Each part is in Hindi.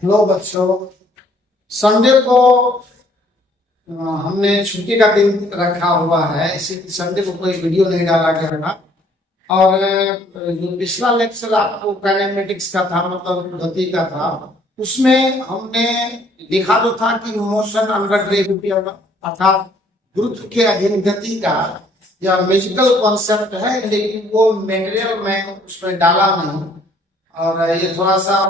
हेलो बच्चों। संडे को हमने छुट्टी का दिन रखा हुआ है, इसी संडे को कोई वीडियो नहीं डाला गया था। और जो पिछला लेक्चर आपको काइनेमेटिक्स का था, मतलब गति का था, उसमें हमने लिखा तो था कि मोशन अंडर ग्रेविटी अर्थात गुरुत्व के अधीन गति का यह मैजिकल कॉन्सेप्ट है, लेकिन वो मटेरियल में उसमें डाला नहीं। और ये थोड़ा सा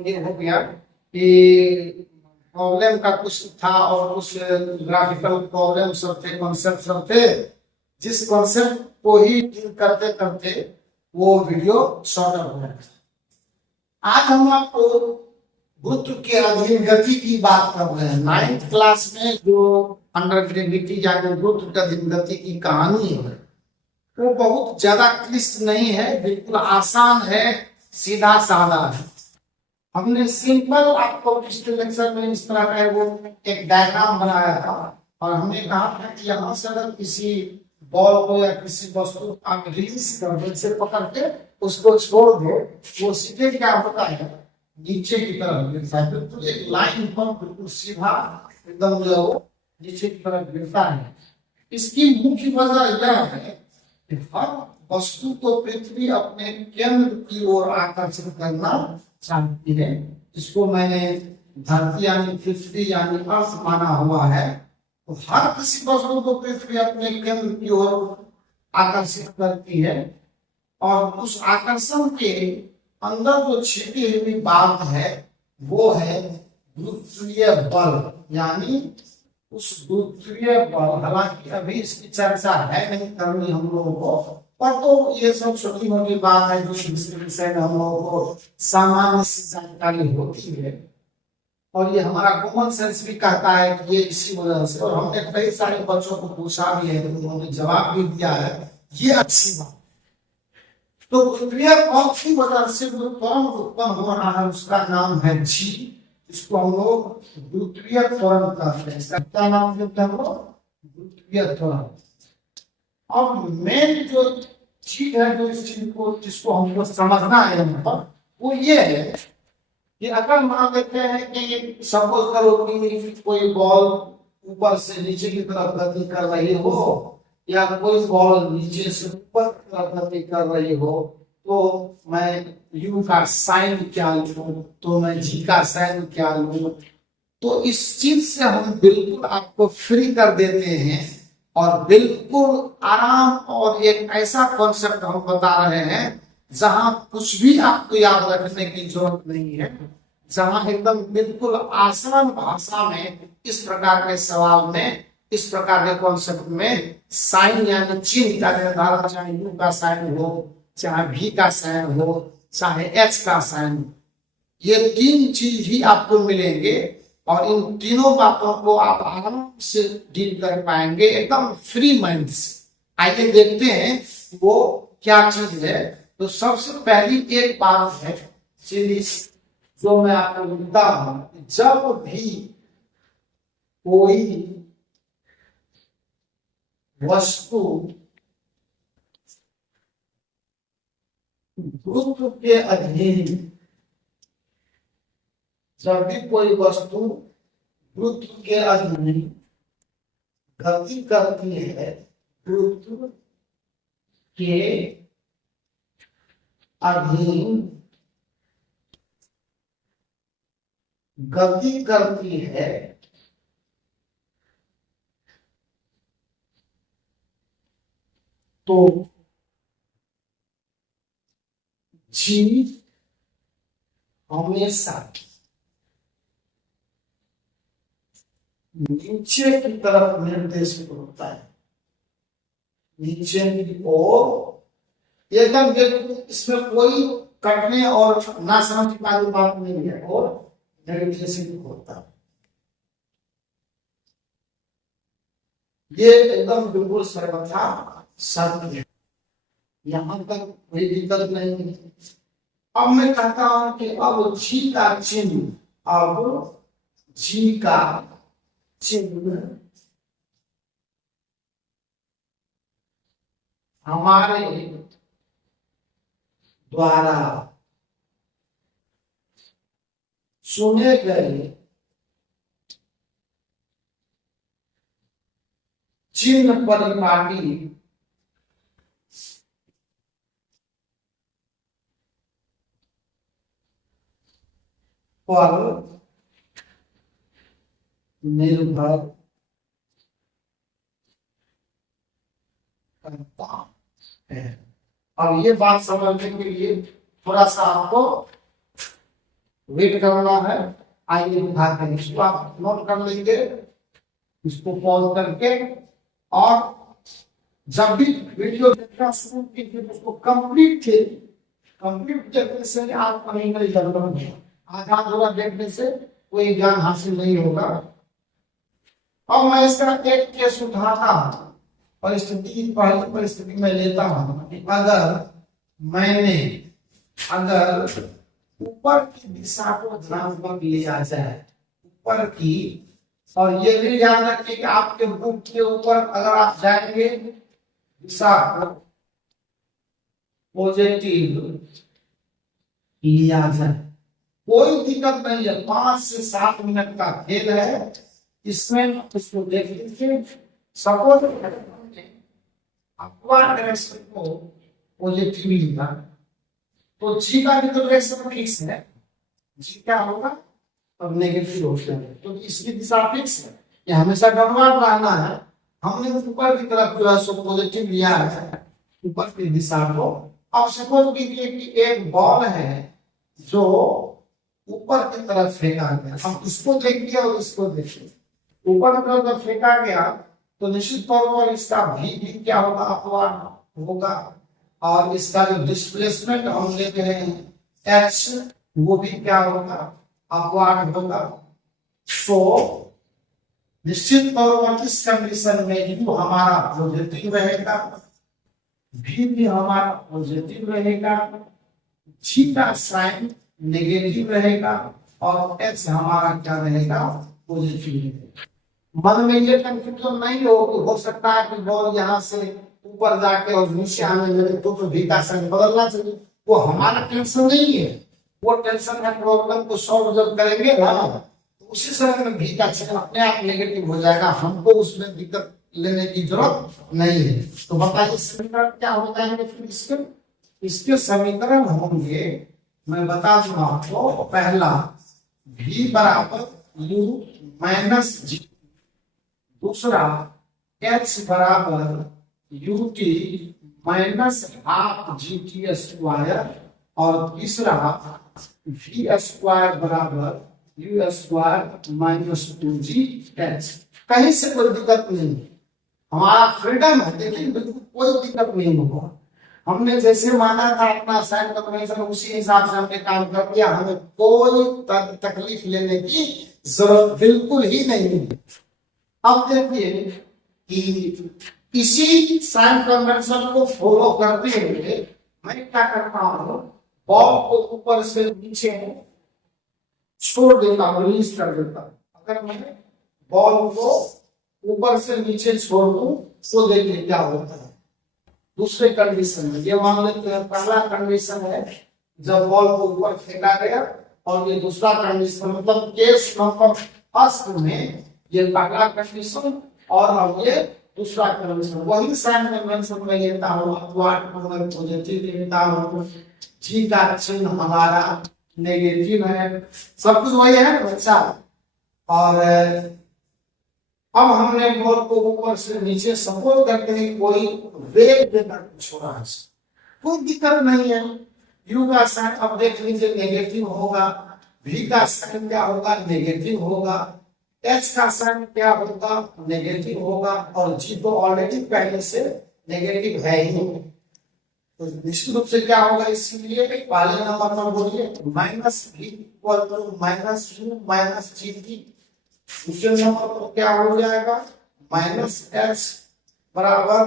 ये हो गया कि प्रॉब्लम का कुछ था और कुछ ग्राफिकल प्रॉब्लम सब थे, कॉन्सेप्ट सब थे, जिस कॉन्सेप्ट को ही डील करते करते वो वीडियो शॉर्ट हो गया। आज हम आपको गुरुत्व के अधीन गति की बात कर रहे हैं। 9th क्लास में जो अंडर ग्रेविटी यानी गुरुत्व के अधीन गति की कहानी है, वो बहुत ज्यादा क्लिष्ट नहीं है, बिल्कुल आसान है, सीधा साधा है। हमने सिंपल आपको पिछले लेक्चर में इस तरह का वो एक डायग्राम बनाया था और हमने कहा था कि यहाँ से अगर किसी बॉल को या किसी वस्तु को आप रिलीज कर दो, से पकड़ के उसको छोड़ दो, वो सीधे क्या होता है, नीचे की तरफ गिरता है। बिल्कुल एक लाइन पर बिल्कुल सीधा एकदम जो है वो नीचे की तरफ गिरता है। इसकी मुख्य वजह यह है कि हर वस्तु को पृथ्वी अपने केंद्र की ओर आकर्षित करना चाहती है, जिसको मैंने धरती यानी पृथ्वी यानी अर्थ माना हुआ है। तो हर किसी वस्तु को पृथ्वी अपने केंद्र की ओर आकर्षित करती है और उस आकर्षण के अंदर जो छिपी हुई बात है वो है गुरुत्वीय बल, यानी उस गुरुत्वीय बल। हालांकि अभी इसकी चर्चा है नहीं करनी हम लोगों को, पर तो ये सब छोटी मोटी बात है जो विषय में हम लोगों को सामान्य जानकारी होती है और ये हमारा कॉमन सेंस भी कहता है कि ये इसी वजह से। और हमने कई सारे बच्चों को पूछा भी है, तो उन्होंने जवाब भी दिया है, ये अच्छी बात। तो गुरुत्वीय बल की वजह से जो त्वरण उत्पन्न हो रहा है उसका नाम है जी, इसको हम लोग गुरुत्वीय त्वरण कहते हैं। इसका क्या नाम देते हैं हम लोग? गुरुत्वीय त्वरण। अब मेन जो चीज है, जो इस चीज को जिसको हमको समझना है यहाँ पर, वो ये है कि अगर मान लेते हैं कि सपोज करो कि कोई बॉल ऊपर से नीचे की तरफ गति कर रही हो या कोई बॉल नीचे से ऊपर की तरफ गति कर रही हो, तो मैं यू का साइन क्या लूं, तो मैं जी का साइन क्या लूं। तो इस चीज से हम बिल्कुल आपको फ्री कर देते हैं और बिल्कुल आराम और एक ऐसा कॉन्सेप्ट हम बता रहे हैं जहां कुछ भी आपको याद रखने की जरूरत नहीं है, जहां एकदम बिल्कुल आसान भाषा में इस प्रकार के सवाल में, इस प्रकार के कॉन्सेप्ट में साइन यानी चिन्ह का निर्धारण, चाहे यू का साइन हो, चाहे भी का साइन हो, चाहे एच का साइन हो, ये तीन चीज ही आपको मिलेंगे और इन तीनों बातों को आप आराम से डील कर पाएंगे एकदम फ्री माइंड से। आइए देखते हैं वो क्या चीज है। तो सबसे पहली एक बात है सीरीज जो मैं आपको लिखता हूं, जब भी कोई वस्तु गुरुत्व के अधीन, जब भी कोई वस्तु गुरुत्व के अधीन गति करती है, गुरुत्व के अधीन गति करती है, तो जी हमेशा नीचे की तरफ निर्देशित होता है, नीचे की ओर। एकदम इसमें कोई कटने और ना समझ वाली बात नहीं है, और निर्देशित होता है। ये एकदम बिल्कुल सर्वथा सत्य है, यहां तक कोई दिक्कत नहीं है। अब मैं कहता हूं कि अब जी का चिन्ह, अब जी का चिन्ह हमारे द्वारा चुने गए चिन्ह परिपाटी पर निर्भर करता है। अब ये बात समझने के लिए थोड़ा सा आपको वेट करना है। आइए दिखाते हैं, इसको आप नोट कर लेंगे, इसको पॉज करके, और जब भी वीडियो देखना शुरू कीजिए उसको कंप्लीट देखने से आप कहीं नहीं जरूरत, आधा अधूरा देखने से कोई ज्ञान हासिल नहीं होगा। अब मैं इसका एक केस उठाता हूं, परिस्थिति पहली परिस्थिति में लेता हूं। अगर ऊपर की दिशा को ध्यान में लिया जाए, ऊपर की, और ये भी ध्यान रखिए कि आपके बुक के ऊपर अगर आप जाएंगे दिशा को पॉजिटिव लिया जाए, कोई दिक्कत नहीं है। 5 से 7 मिनट का खेल है इसमें, इसको देख लीजिए। सपोज अपवर्ड डायरेक्शन को पॉजिटिव लिखा तो जी का भी तो डायरेक्शन फिक्स है, जी क्या होगा अब नेगेटिव हो जाएगा, तो इसकी दिशा फिक्स है, ये हमेशा डाउनवर्ड रहना है। हमने ऊपर की तरफ जो है सो पॉजिटिव लिया है, ऊपर की दिशा को। अब सपोज कीजिए कि एक बॉल है जो ऊपर की तरफ फेंका गया, हम उसको देखिए और इसको देखिए। ऊपर की तरफ फेंका गया तो निश्चित तौर पर इसका भी क्या होगा, अपवर्ड होगा, और इसका जो डिस्प्लेसमेंट हम लेते हैं एक्स, वो भी क्या होगा, अपवर्ड होगा। सो निश्चित तौर पर इस कंडीशन में यू हमारा पॉजिटिव रहेगा, भी हमारा पॉजिटिव रहेगा, जी का साइन नेगेटिव रहेगा, और एच हमारा क्या रहेगा, पॉजिटिव रहेगा। मन में ये कंफ्यूजन नहीं हो सकता है कि बॉल यहाँ से ऊपर जाके और नीचे आने लगे तो भी का साइन बदलना चाहिए। वो हमारा टेंशन नहीं है, वो टेंशन है प्रॉब्लम को सॉल्व जब करेंगे ना तो उसी समय में भी का साइन अपने आप नेगेटिव हो जाएगा, हमको उसमें दिक्कत लेने की जरूरत नहीं है। तो बताइए समीकरण क्या हो जाएंगे फिर इसके समीकरण होंगे, मैं बता दूं आपको। पहला v बराबर u माइनस जी, दूसरा h बराबर ut minus half g t square, और तीसरा v स्क्वायर बराबर u square minus 2g h। कहीं से कोई दिक्कत नहीं, हमारा फ्रीडम है, लेकिन बिल्कुल कोई दिक्कत नहीं होगा। हमने जैसे माना था अपना साइन कन्वेंशन, उसी हिसाब से हमने काम कर दिया, हमें कोई तकलीफ लेने की जरूरत बिल्कुल ही नहीं है। अब देखिए कि इसी साइन कन्वेंशन को फॉलो करते हुए मैं क्या करता हूं, बॉल को ऊपर से नीचे छोड़ देता हूं, रिलीज कर देता हूं। अगर मैं बॉल को ऊपर से नीचे छोड़ दूं तो देखिए क्या होता है। दूसरे कंडीशन में ये मान लेते हैं, पहला कंडीशन है जब बॉल को ऊपर फेंका गया, और ये दूसरा कंडीशन, मतलब केस नंबर फर्स्ट में ये पहला कंडीशन और अब ये दूसरा कन्वेंशन। वही साइन कन्वेंशन में लेता हूँ, अपवर्ड पॉजिटिव लेता हूँ, जी का चिन्ह हमारा नेगेटिव है, सब कुछ वही है बच्चा। और अब हमने बॉल को ऊपर से नीचे सपोर्ट करते हैं, कोई वेग देकर छोड़ा है, कोई दिक्कत नहीं है। यू का साइन अब देख लीजिए नेगेटिव होगा, भी का साइन क्या होगा, नेगेटिव होगा, एच का साइन क्या होगा, नेगेटिव होगा, और जी तो ऑलरेडी पहले से नेगेटिव है ही। तो निश्चित रूप से क्या होगा, इसलिए पहले नंबर पर बोलिए minus v equal to minus u minus g t. दूसरे नंबर पर क्या हो जाएगा, माइनस एच बराबर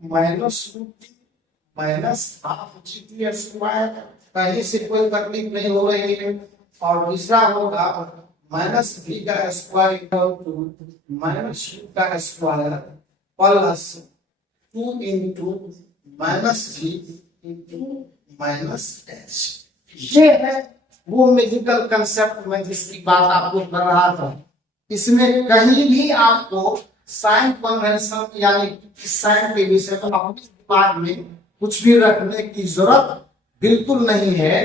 minus u t minus half g t square. कहीं से कोई तकलीफ नहीं हो रही है। और दूसरा होगा माइनस v का square equal to minus u का square plus 2 into minus v into minus h। ये है वो मैजिकल कंसेप्ट में जिसकी बात आपको कर रहा था, इसमें कहीं भी आपको साइन कन्वेंशन यानी साइन के विषय में अपने दिमाग में कुछ भी रखने की जरूरत बिल्कुल नहीं है।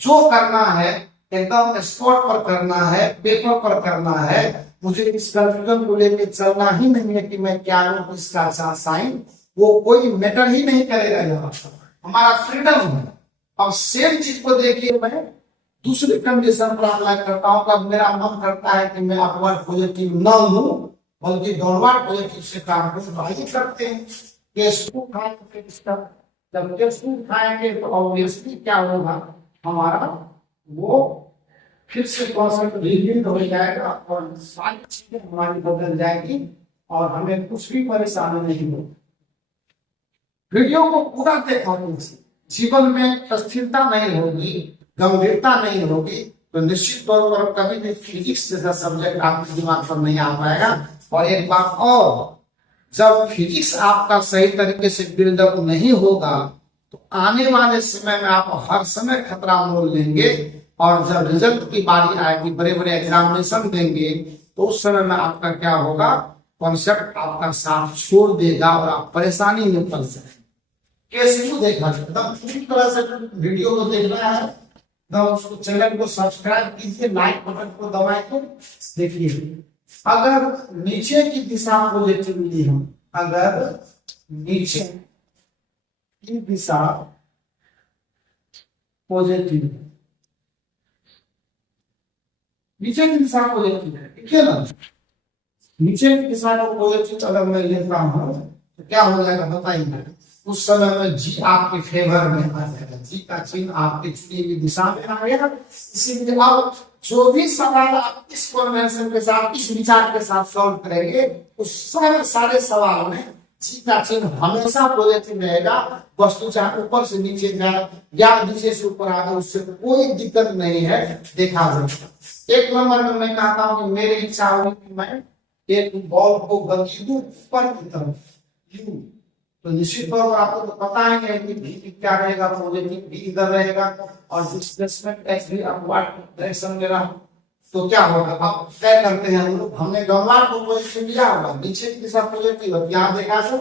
जो करना है एकदम स्पॉट पर करना है, पेपर पर करना है। मुझे इस कंफ्यूजन को लेकर चलना ही नहीं है कि मैं क्या लूं इसका साइन, वो कोई मैटर ही नहीं करेगा। यहाँ हमारा फ्रीडम है। अब सेम चीज को देखिए, मैं दूसरी कंडीशन पर अप्लाई करता हूँ। कब मेरा मन करता है कि मैं अपवर्ड पॉजिटिव न हूं बल्कि डाउनवर्ड पॉजिटिव से काम करूं, तो आइए करते हैं। केस 2 खाएंगे इसका, जब केस 2 खाएंगे तो ऑब्वियसली क्या होगा, हमारा वो फिर से कॉन्सेप्ट रिपीट हो जाएगा और सारी चीजें हमारी बदल जाएगी और हमें कुछ भी परेशानी नहीं होगी। वीडियो को पूरा देखा, जीवन में स्थिरता नहीं होगी, गंभीरता नहीं होगी, तो निश्चित तौर पर कभी भी फिजिक्स जैसा सब्जेक्ट आपके दिमाग पर नहीं आ पाएगा। और एक बात और, जब फिजिक्स आपका सही तरीके से बिल्डअप नहीं होगा तो आने वाले समय में आप हर समय खतरा मोल लेंगे और जब रिजल्ट की बारी आएगी, बड़े बड़े एग्जामिनेशन देंगे, तो उस समय में आपका क्या होगा, कॉन्सेप्ट आपका साथ छोड़ देगा और आप परेशानी में फंस जाएंगे। कैसे देखा एकदम पूरी तरह से वीडियो को देखना है, तो उसको चैनल को सब्सक्राइब कीजिए, लाइक बटन को दबाए तो देखिए। अगर नीचे की दिशा पॉजिटिवली हम, अगर नीचे की दिशा पॉजिटिव, नीचे की दिशा पॉजिटिव है, ठीक है ना। नीचे की दिशा को पॉजिटिव अगर मैं लेता हूं तो क्या हो जाएगा बताइए। उस समय में जी आपके फेवर में आ जाएगा, जी का चिन्ह आपकी चुनी हुई दिशा में आ गया। इसीलिए अब जो भी सवाल आप इस कन्वेंशन के साथ, इस विचार के साथ सॉल्व करेंगे, उस सारे सवाल में जी का चिन्ह हमेशा पॉजिटिव रहेगा। वस्तु चाहे ऊपर से नीचे जाए या नीचे से ऊपर आ जाए, उससे कोई दिक्कत नहीं है, देखा जाएगा। एक नंबर में मैं कहता हूँ कि मेरी इच्छा होगी कि मैं एक बॉल को गति दूं ऊपर की तरफ, यूं, तो निश्चित तौर पर आपको तो पता है कि भी क्या रहेगा, पॉजिटिव भी इधर रहेगा और डिस्प्लेसमेंट एक्स भी अपवर्ड डायरेक्शन में रहा, तो क्या होगा। अब तय करते हैं हम लोग, हमने डाउनवर्ड को पॉजिटिव लिया होगा, नीचे की दिशा पॉजिटिव है, यहां देखा तो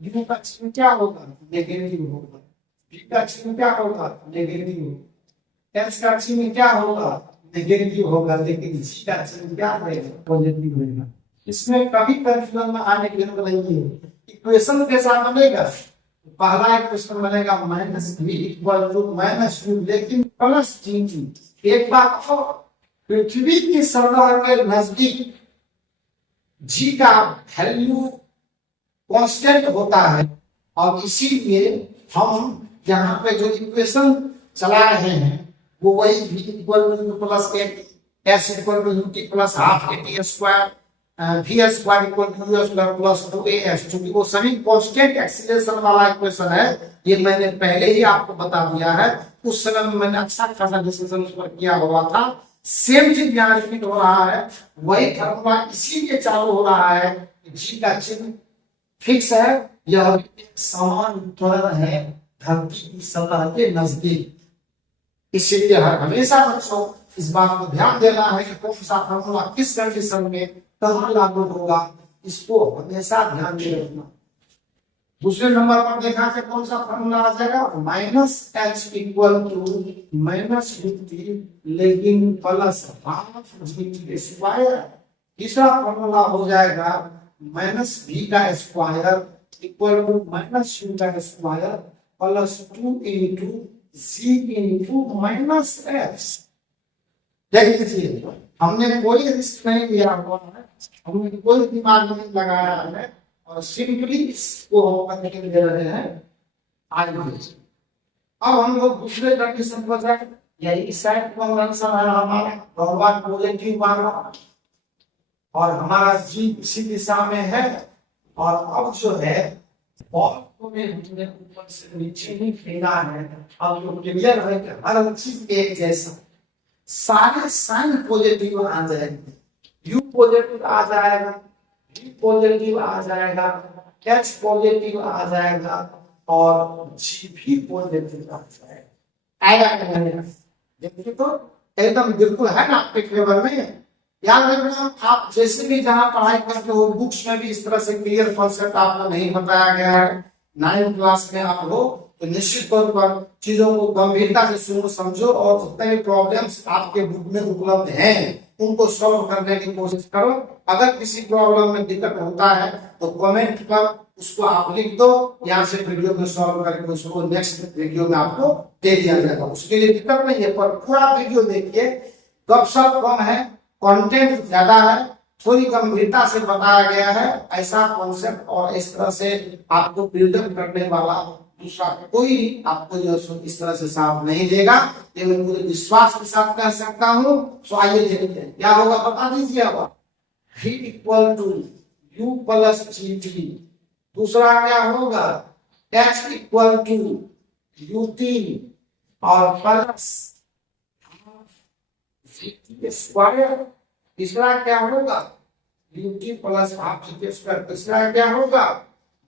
यू का चिन्ह क्या होगा, नेगेटिव होगा, बी का चिन्ह क्या होगा, नेगेटिव होगा, एस का चिन्ह क्या होगा, नेगेटिव होगा, लेकिन जी का चिन्ह क्या रहेगा, पॉजिटिव रहेगा। इसमें कभी कंफ्यूजन में आने की जरूरत नहीं है। इक्वेशन कैसा बनेगा, पहला इक्वेशन बनेगा minus v equal to minus u, लेकिन प्लस जी। एक बात और, पृथ्वी की सतह के नजदीक जी का वैल्यू कांस्टेंट होता है और इसीलिए हम यहाँ पे जो इक्वेशन चला रहे हैं वो वही v equal to plus s equal to u t plus half a t square, v square equal to u square plus 2as, क्योंकि वो सभी कांस्टेंट एक्सीलरेशन वाला इक्वेशन है। ये मैंने पहले ही आपको बता दिया है, उस समय में मैंने अच्छा खासा डिस्कशन उस पर किया हुआ था। सेम चीज यहाँ रिपीट हो रहा है, वही फॉर्मूला इसीलिए चालू हो रहा है। जी का चिन्ह फिक्स है, यह एक समान त्वरण है धरती की सतह के नजदीक। इसीलिए हमेशा बच्चों इस बात को ध्यान देना है कि कौन सा फॉर्मूला किस कंडीशन में कहाँ लागू होगा, इसको हमेशा ध्यान में रखना। दूसरे नंबर पर देखा जाए कौन सा फॉर्मूला आ जाएगा, minus h equal to minus u t लेकिन प्लस हाफ जी स्क्वायर। तीसरा फॉर्मूला हो जाएगा माइनस भी का square equal to minus u का square plus 2 into g into minus h. देख लीजिए, हमने कोई रिस्क नहीं लिया हुआ है, हमने कोई दिमाग नहीं लगाया है और सिंपली इसको हम करके दे रहे हैं आगे। अब हम लोग दूसरे कंडीशन पर जाए, यही साइड कन्वेंशन है हमारा, डाउनवर्ड पॉजिटिव वाला, और हमारा जी इसी दिशा में है। और अब जो है बॉल को में हमने ऊपर से नीचे ही फेंका है। अब जो क्लियर है कि हर चीज एक जैसा, सारे साइन पॉजिटिव आ जाएंगे, यू पॉजिटिव आ जाएगा, वी पॉजिटिव आ जाएगा, एच पॉजिटिव आ जाएगा और जी भी पॉजिटिव आ जाएगा। आएगा क्या? देखिए तो एकदम बिल्कुल है ना आपके फेवर में। याद रखना, आप जैसे भी जहां पढ़ाई करते हो बुक्स में भी इस तरह से क्लियर कॉन्सेप्ट आपको नहीं बताया गया है, 9th क्लास में आप हो तो निश्चित तौर पर चीजों को गंभीरता से सुनो समझो, और जितने भी प्रॉब्लम्स आपके बुक में उपलब्ध हैं उनको सॉल्व करने की कोशिश करो। अगर किसी प्रॉब्लम में दिक्कत होता है तो कमेंट पर उसको आप लिख दो, यहाँ से वीडियो में सॉल्व करके उसको नेक्स्ट वीडियो में आपको दे दिया जाएगा। उसके लिए दिक्कत नहीं है, पर पूरा वीडियो देखिए, गपशप कम है, कंटेंट ज्यादा है, थोड़ी गंभीरता से बताया गया है। ऐसा कॉन्सेप्ट और इस तरह से आपको बिल्डअप करने वाला दूसरा कोई आपको जो इस तरह से साथ नहीं देगा, ये मैं पूरे विश्वास के साथ कह सकता हूँ। तो आइए देखते हैं क्या होगा, बता दीजिए अब। V equal to U plus GT, दूसरा क्या होगा H इक्वल टू UT और प्लस स्क्वायर, तीसरा क्या होगा UT plus half GT square, तीसरा क्या होगा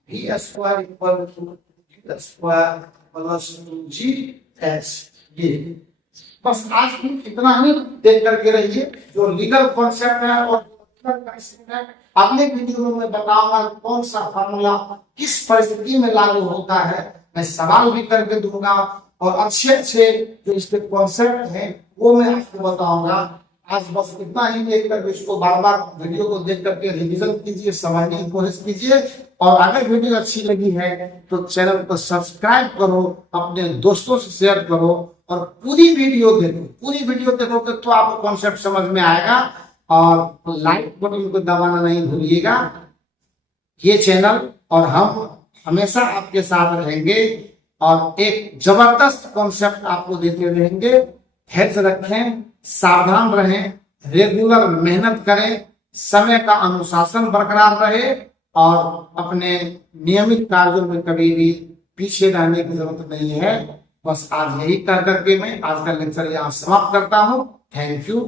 V square equal to square plus 2GH। ये बस आज भी इतना ही देख करके रहिए। जो लीगल कॉन्सेप्ट है और अगले वीडियो में मैं बताऊंगा कौन सा फॉर्मूला किस परिस्थिति में लागू होता है, मैं सवाल भी करके दूंगा और अच्छे अच्छे जो इसके कॉन्सेप्ट हैं वो मैं आपको बताऊंगा। आज बस इतना ही देख करके इसको बार बार वीडियो को देख करके रिविजन कीजिए, समझने की कोशिश कीजिए, और अगर वीडियो अच्छी लगी है तो चैनल को सब्सक्राइब करो, अपने दोस्तों से शेयर करो और पूरी वीडियो देखो। पूरी वीडियो देखोगे तो आपको कॉन्सेप्ट समझ में आएगा, और लाइक बटन को दबाना नहीं भूलिएगा। ये चैनल और हम हमेशा आपके साथ रहेंगे और एक जबरदस्त कॉन्सेप्ट आपको देते रहेंगे। धैर्य रखें, सावधान रहें, रेगुलर मेहनत करें, समय का अनुशासन बरकरार रहे और अपने नियमित कार्यों में कभी भी पीछे रहने की जरूरत नहीं है। बस आज यही कह करके मैं आज का लेक्चर यहाँ समाप्त करता हूँ। Thank you.